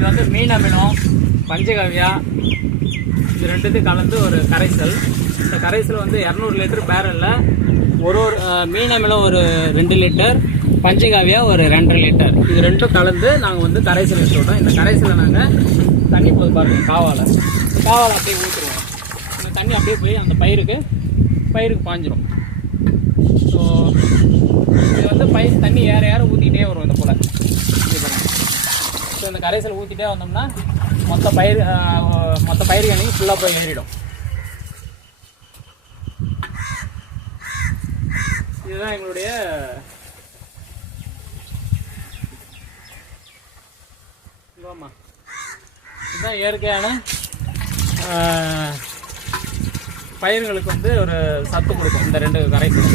இது வந்து மீன் அமிலம், பஞ்சகவ்யா, இது ரெண்டுத்தையும் கலந்து ஒரு கரைசல். இந்த கரைசல் வந்து 200 லிட்டர் பேரலில் ஒரு மீன் அமிலம் ஒரு 2 லிட்டர், பஞ்சகாவியா ஒரு 2.5 லிட்டர், இது ரெண்டும் கலந்து நாங்கள் வந்து கரைசல் வச்சுருவோம். இந்த கரைசலை நாங்கள் தண்ணி போய் பாருங்கள், காவால் அப்படியே ஊற்றுருவோம். இந்த தண்ணி அப்படியே போய் அந்த பயிருக்கு பாஞ்சிரும். ஸோ இது வந்து தண்ணி ஏற ஊற்றிக்கிட்டே வரும் இந்த போல். ஸோ இந்த கரைசல் ஊற்றிட்டே வந்தோம்னா மொத்த பயிர் கணக்கு ஃபுல்லாக போய் ஏறிடும். இதுதான் எங்களுடைய இதுதான் இயற்கையான பயிர்களுக்கு வந்து ஒரு சத்து கொடுக்கும் இந்த 2 கரைசல்.